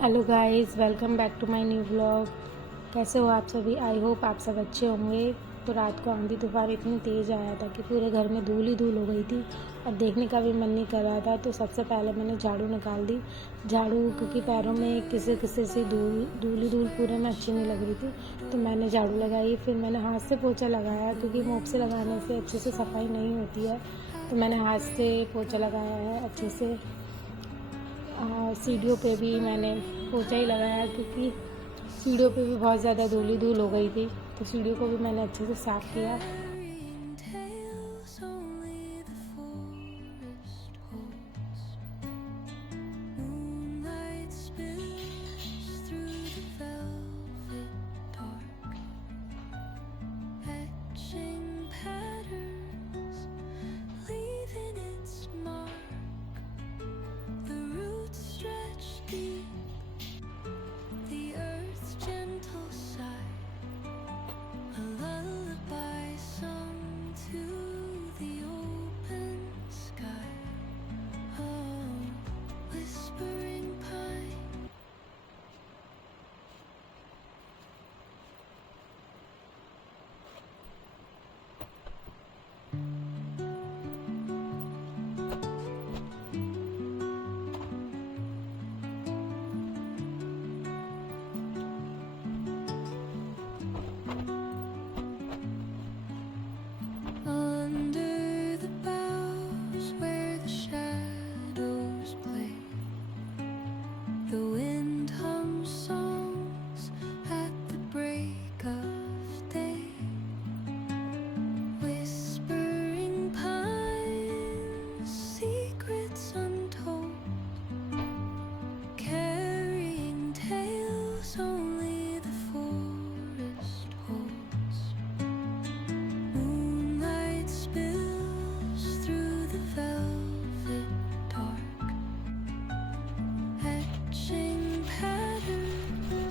Hello guys, welcome back to my new vlog. कैसे हो आप सभी? आई होप आप सब अच्छे होंगे। तो रात को आंधी तूफान इतनी तेज़ आया था कि पूरे घर में धूल ही धूल हो गई थी और देखने का भी मन नहीं कर रहा था। तो सबसे पहले मैंने झाड़ू निकाल दी। झाड़ू क्योंकि पैरों में किसी किसी से धूल ही धूल पूरे में अच्छी नहीं लग रही थी, तो मैंने झाड़ू लगाई। फिर मैंने हाथ से पोछा लगाया क्योंकि मोप से लगाने से अच्छे से सफाई नहीं होती है, तो मैंने हाथ से पोछा लगाया है अच्छे से। सीढ़ियों पे भी मैंने पोछा ही लगाया क्योंकि सीढ़ियों पे भी बहुत ज़्यादा धूल ही धूल हो गई थी, तो सीढ़ियों को भी मैंने अच्छे से साफ़ किया।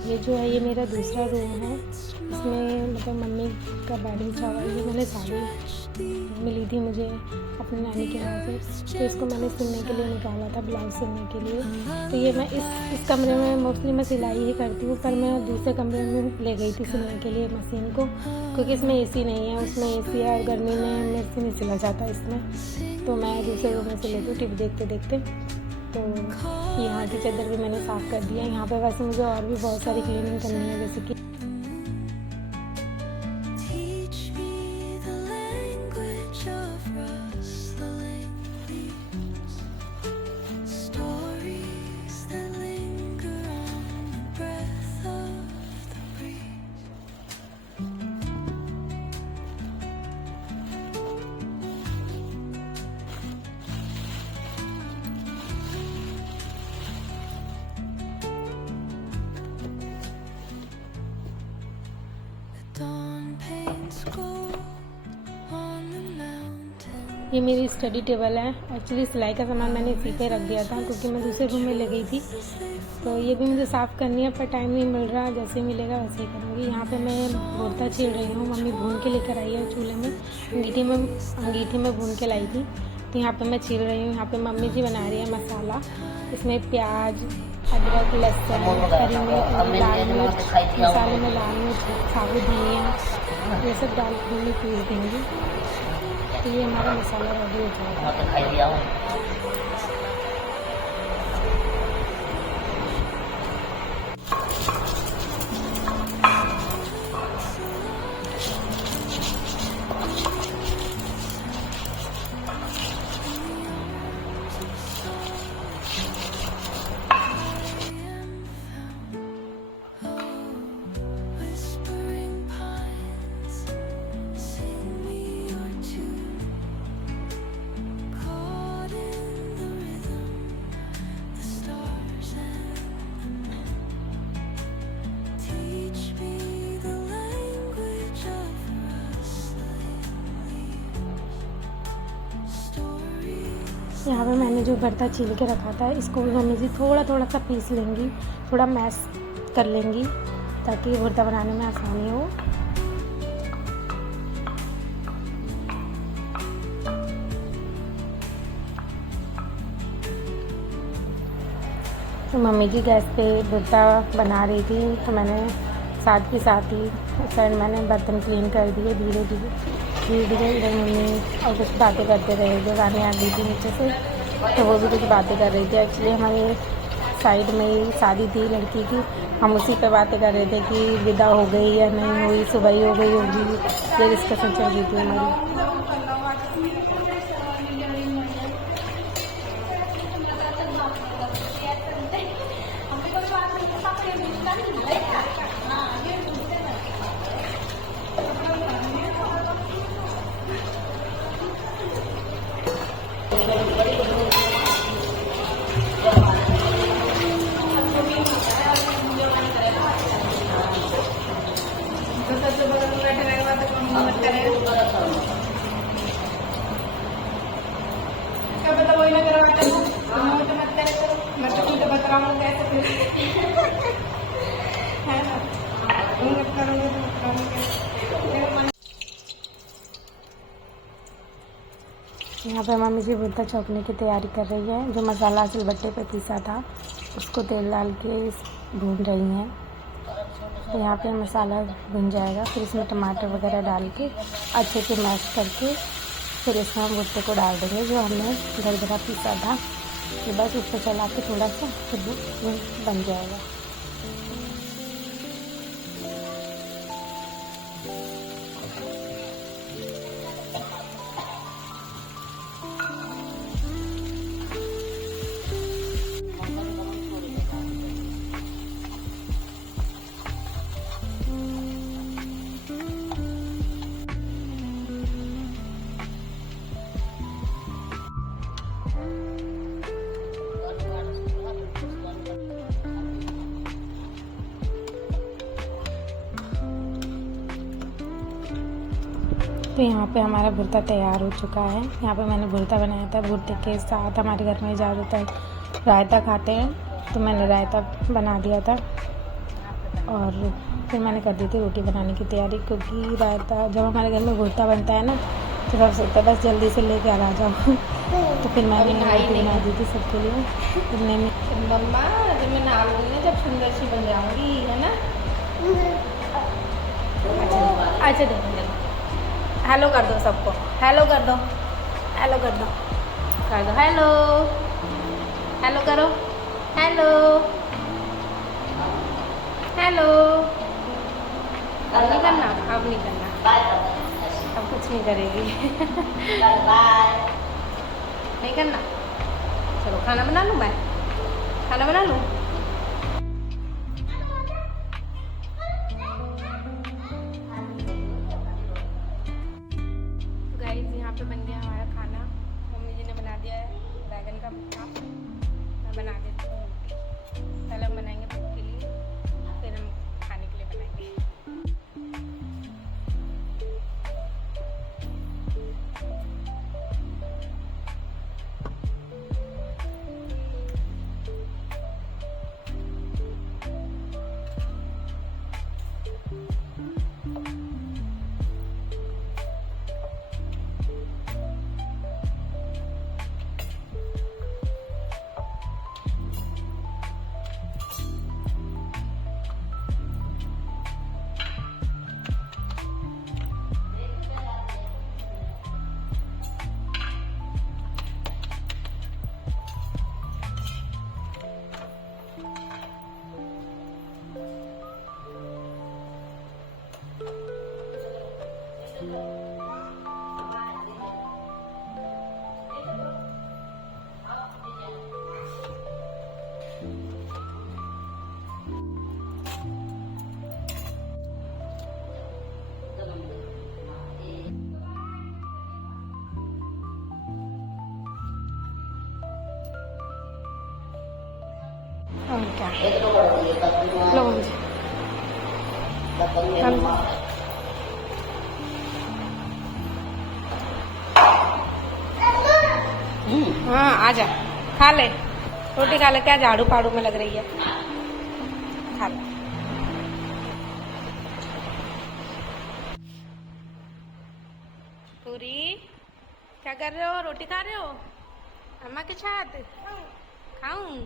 ये जो है, ये मेरा दूसरा रूम है। इसमें मतलब मम्मी का बेड बिछा हुआ है। ये मैंने साड़ी मिली थी मुझे अपनी नानी के यहाँ से, तो इसको मैंने सिलने के लिए निकाला था, ब्लाउज सिलने के लिए। तो ये मैं इस कमरे में मोस्टली मैं सिलाई ही करती हूँ, पर मैं दूसरे कमरे में ले गई थी सिलने के लिए मशीन को, क्योंकि इसमें एसी नहीं है। उसमें एसी है और गर्मी में मेरे से नहीं सिला जाता इसमें, तो मैं दूसरे रूम में से लेती हूँ टीवी देखते देखते। तो यहाँ की चादर भी मैंने साफ़ कर दिया। यहाँ पे वैसे मुझे और भी बहुत सारी क्लीनिंग करनी है, जैसे कि ये मेरी स्टडी टेबल है। एक्चुअली सिलाई का सामान मैंने इसी पे रख दिया था क्योंकि मैं दूसरे रूम में ले गई थी, तो ये भी मुझे साफ़ करनी है, पर टाइम नहीं मिल रहा। जैसे मिलेगा वैसे ही करूँगी। यहाँ पे मैं भुर्ता छील रही हूँ। मम्मी भून के लेकर आई है चूल्हे में। अंगीठी में भून के लाई थी, तो यहाँ पे मैं छील रही हूँ। यहाँ पे मम्मी जी बना रही है मसाला। इसमें प्याज, अदरक, लहसुन, हरी मिर्च, लाल मिर्च, मसाले में लाल मिर्च, साबुत धनिया, ये सब डाल के मैं पीस देंगी, तो ये हमारा मसाला रेडी हो जाएगा। यहाँ पे मैंने जो भरता छील के रखा था, इसको भी मम्मी जी थोड़ा थोड़ा सा पीस लेंगी, थोड़ा मैश कर लेंगी, ताकि भरता बनाने में आसानी हो। तो मम्मी जी गैस पे भुट्टा बना रही थी, तो मैंने साथ के साथ ही साइड मैंने बर्तन क्लीन कर दिए धीरे धीरे। इधर मम्मी और कुछ बातें करते रहे, जो गाने आ गई थी नीचे से, तो वो भी कुछ बातें कर रही थी। एक्चुअली हमारे साइड में ही शादी थी लड़की की, हम उसी पे बातें कर रहे थे कि विदा हो गई या नहीं हुई, सुबह ही हो गई होगी, ये डिस्कशन चल रही थी हमारी। यहाँ पे मम्मी जी भुट्टा चौंकने की तैयारी कर रही है। जो मसाला सिलबट्टे पे पीसा था उसको तेल डाल के भून रही हैं। तो यहाँ पे मसाला भुन जाएगा, फिर इसमें टमाटर वगैरह डाल के अच्छे से मैश करके फिर इसमें हम भुट्टे को डाल देंगे जो हमने दरदरा पीसा था। तो बस उसको चला के थोड़ा सा फिर वो बन जाएगा। तो यहाँ पे हमारा भुर्ता तैयार हो चुका है। यहाँ पे मैंने भुर्ता बनाया था, भुर्ते के साथ हमारे घर में ज़्यादातर रायता खाते हैं, तो मैंने रायता बना दिया था और फिर मैंने कर दी थी रोटी बनाने की तैयारी, क्योंकि रायता जब हमारे घर में भुर्ता बनता है ना तो सब सोचता है बस जल्दी से लेके आ जाओ। तो फिर मैंने रोटी बना दी थी सबके लिए। इतने में मम्मा जब मैं नहा लूँगी ना, जब सुंदर सी बन जाऊँगी, है ना। अच्छा देखो, हेलो कर दो सबको, हेलो कर दो, हेलो कर दो, कर दो हेलो, हेलो करो, हेलो, हेलो। अब नहीं करना, अब नहीं करना, अब कुछ नहीं करेगी। नहीं करना। चलो खाना बना लूँ, मैं खाना बना लूँ। यहाँ पे बन गया हमारा खाना। मम्मी जी ने बना दिया है बैगन का भुट्टा। मैं बना देती हूँ रोटी। पहले हम बनाएंगे भूख के लिए, फिर हम खाने के लिए बनाएंगे। और क्या लो हाँ आ जा, खा ले रोटी, खा ले। क्या झाड़ू पाड़ू में लग रही है, खा ले। पूरी क्या कर रहे हो, रोटी खा रहे हो अम्मा के साथ? खाऊं?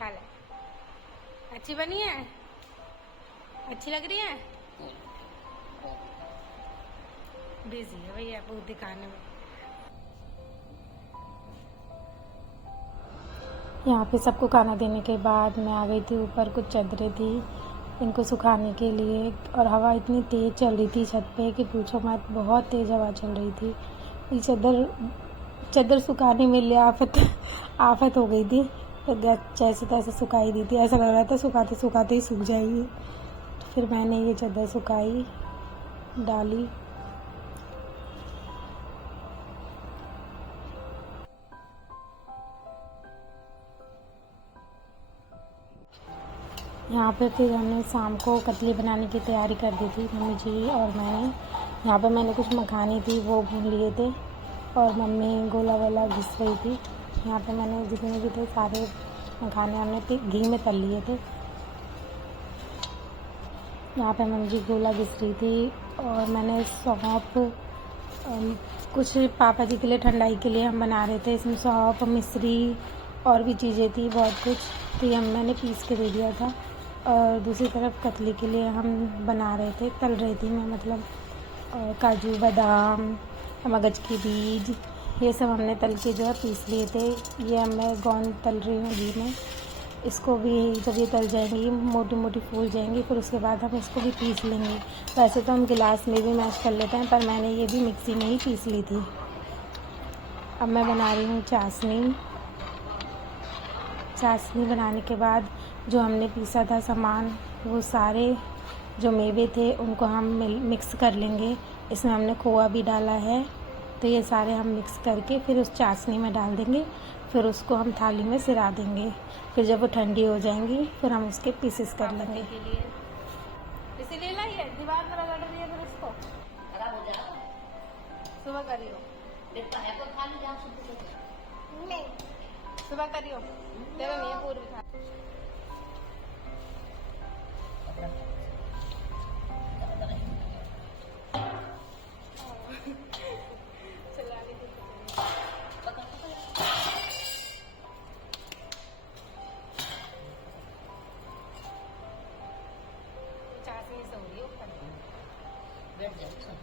खा ले। अच्छी बनी है? अच्छी लग रही है? बिजी है भैया बहुत दिखाने में। यहाँ पे सबको खाना देने के बाद मैं आ गई थी ऊपर। कुछ चादरें थी इनको सुखाने के लिए, और हवा इतनी तेज़ चल रही थी छत पे कि पूछो मत, बहुत तेज़ हवा चल रही थी। ये चादर सुखाने में ले आफत हो गई थी। जैसे तैसे सुखाई दी थी, ऐसा लग रहा था सुखाते सुखाते ही सूख जाएगी। तो फिर मैंने ये चादर सुखाई, डाली। यहाँ पे फिर हमने शाम को कतली बनाने की तैयारी कर दी थी मम्मी जी और मैंने। यहाँ पे मैंने कुछ मखाने थी वो भून लिए थे, और मम्मी गोला वाला घिस रही थी। यहाँ पे मैंने जितने भी थे सारे मखाने हमने घी में तल लिए थे। यहाँ पे मम्मी जी गोला घिस रही थी, और मैंने सौंफ, कुछ पापा जी के लिए ठंडाई के लिए हम बना रहे थे, इसमें सौंफ, मिश्री और भी चीज़ें थी बहुत कुछ, तो ये मैंने पीस के दे दिया था। और दूसरी तरफ कतली के लिए हम बना रहे थे, तल रही थी मैं, मतलब काजू, बादाम, मगज के बीज, ये सब हमने तल के जो है पीस लिए थे। ये मैं गोंद तल रही हूँ घी में। इसको भी जब ये तल जाएंगी, मोटी मोटी फूल जाएंगी, फिर उसके बाद हम इसको भी पीस लेंगे। वैसे तो हम गिलास में भी मैश कर लेते हैं, पर मैंने ये भी मिक्सी में ही पीस ली थी। अब मैं बना रही हूँ चाशनी। चाशनी बनाने के बाद जो हमने पीसा था सामान, वो सारे जो मेवे थे उनको हम मिक्स कर लेंगे। इसमें हमने खोआ भी डाला है, तो ये सारे हम मिक्स करके फिर उस चाशनी में डाल देंगे। फिर उसको हम थाली में सिरा देंगे। फिर जब वो ठंडी हो जाएंगी फिर हम उसके पीसेस कर लेंगे। इसीलिए लाइए दीवार पर रगड़ रही है, फिर उसको खराब हो जाएगा। सुबह करियो, नहीं सुबह करियो, तेरा नहीं है पूरी खा। चाशनी से हो रही है ऊपर बैठ जाए।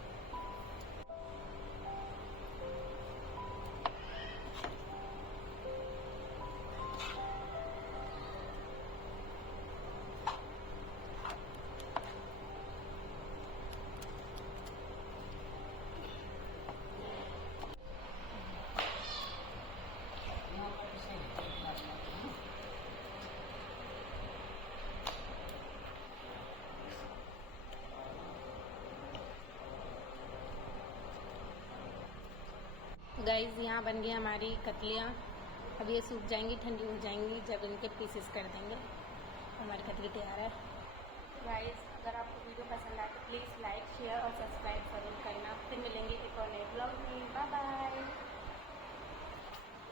गाइस यहाँ बन गई हमारी कतलियाँ। अब ये सूख जाएंगी, ठंडी हो जाएंगी, जब इनके पीसेस कर देंगे हमारी कतली तैयार है। गाइस अगर आपको वीडियो पसंद आए तो प्लीज़ लाइक, शेयर और सब्सक्राइब जरूर करना। फिर मिलेंगे एक और नए ब्लॉग में।